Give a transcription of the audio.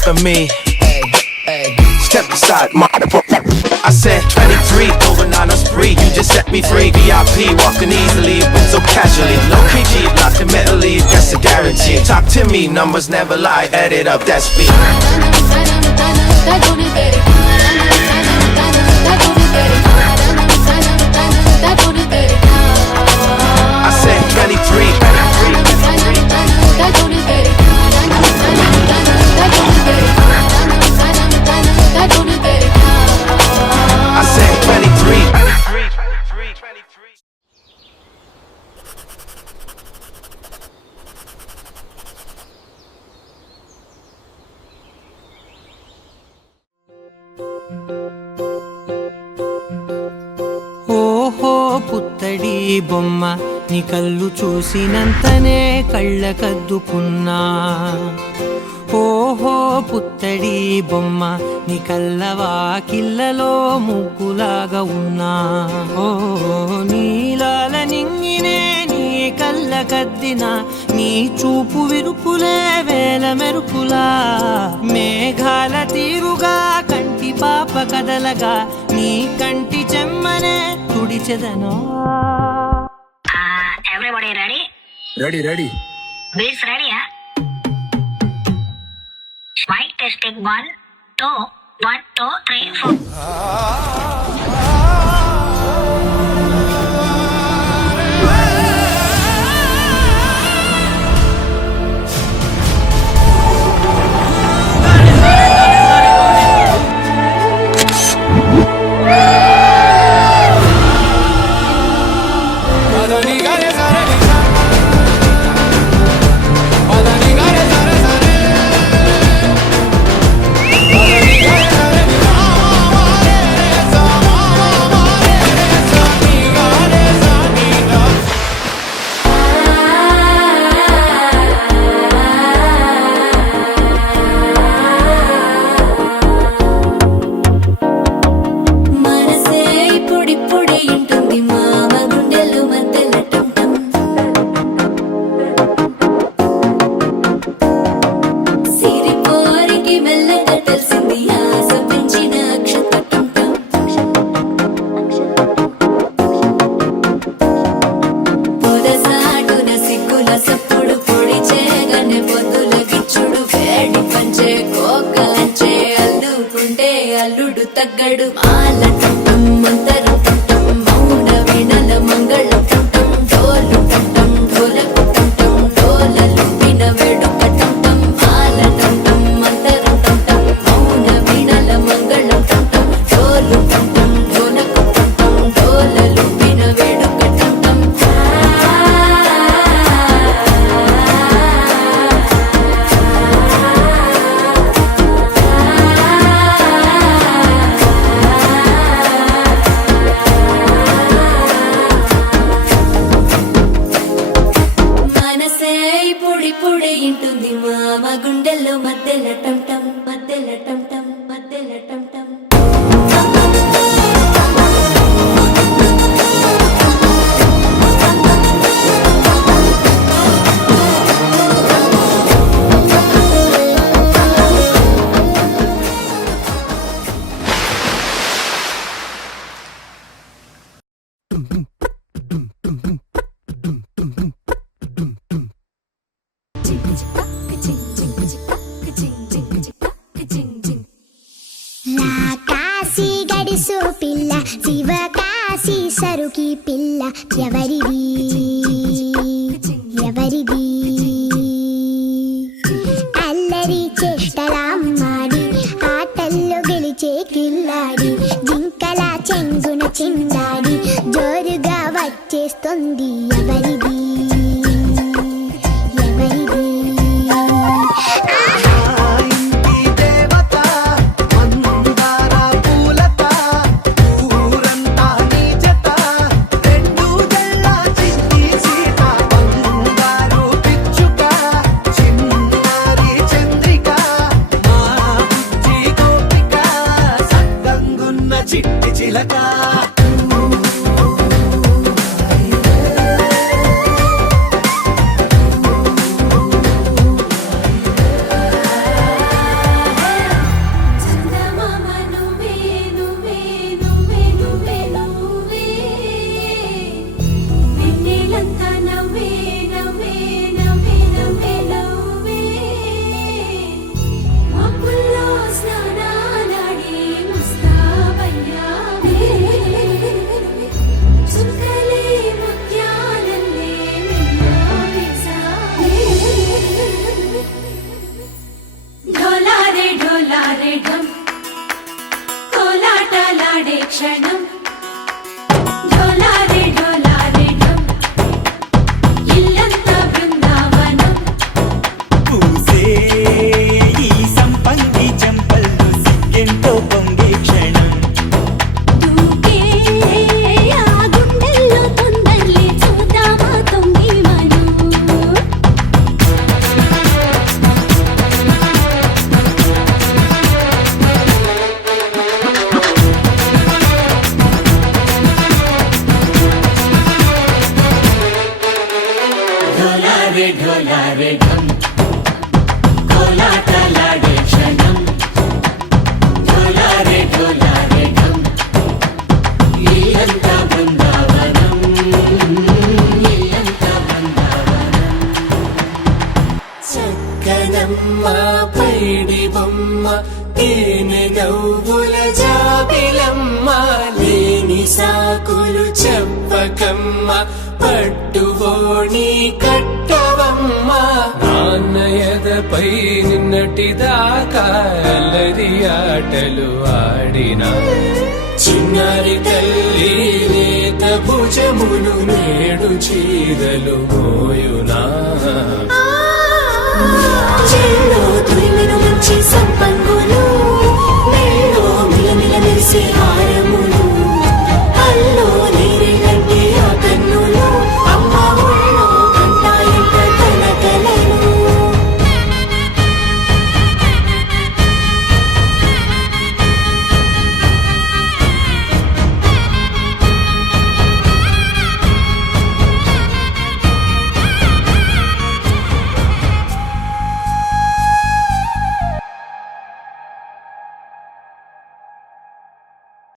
fucking me. Step aside, I said 23, going on a spree. You just set me free. VIP, walking easily, but so casually. Low key G, locked in mentally, that's a guarantee. Talk to me, numbers never lie. Add it up, that's me. I said 23. I said 23. ఓహో పుత్తడి బొమ్మ నీ కళ్ళు చూసినంతనే కళ్ళకద్దుకున్నా. ఓహో పుత్తడి బొమ్మ నీ కళ్ళవాకిళ్ళలో ముగ్గులాగా ఉన్నా. ఓ నీలాల నింగినే నీ కళ్ళకద్దిన నీ చూపు విరుపులే వేల మెరుపులా. మేఘాల తీరుగా కంటి పాప కదలగా నీ కంటి చెమ్మనే తుడిచెదనో. Everybody ready? Ready. Beats ready, huh? Mic testing 1, 2, 1, 2, 3, 4. అల్లుడు తగ్గడు మాల టం మంతరు టం మౌన వీణల మంగళ టం డోలు టం ఢోలకు టం డోలలు విన వేడుక టం మాల టం మంతరు టం మౌన వీణల మంగళ టం డోలు టం ఢోలకు టం డోలలు విన వేడుక టం. పొడి ఇంటుంది మామ గుండెల్లో మధ్యల టం టం మధ్యల టం టం మధ్యల టం టం. గడిసు పిల్ల శివకాశి సరుకి పిల్ల ఎవరిది ఎవరిది అల్లరి చేష్టలామ్మాడి ఆటల్లో గెలిచే కిల్లాడి జింకల చెంగున చిందాడి జోరుగా వచ్చేస్తుంది ఎవరిది ఎవరిది. చిట్టి చిలక డోలారే ఢం కోలాటలాడే క్షణం డోలారే డోలారే ఢం ఇల్లంతా బృందావనం ఇల్లంతా బృందావనం చక్కనమ్మ పైడి బొమ్మ తేనె నవ్వుల జాబిలమ్మ లేని సాకులు చెప్పకమ్మ పట్టువోణి కట్టవమ్మ నాన్నయదపై నిన్నటిదాకా అల్లరి ఆటలు ఆడినా చిన్నారి తల్లి లేత భుజములు నేడు చీరలు మోయునా చెల్లో తురిమిన మంచి సంపంగులు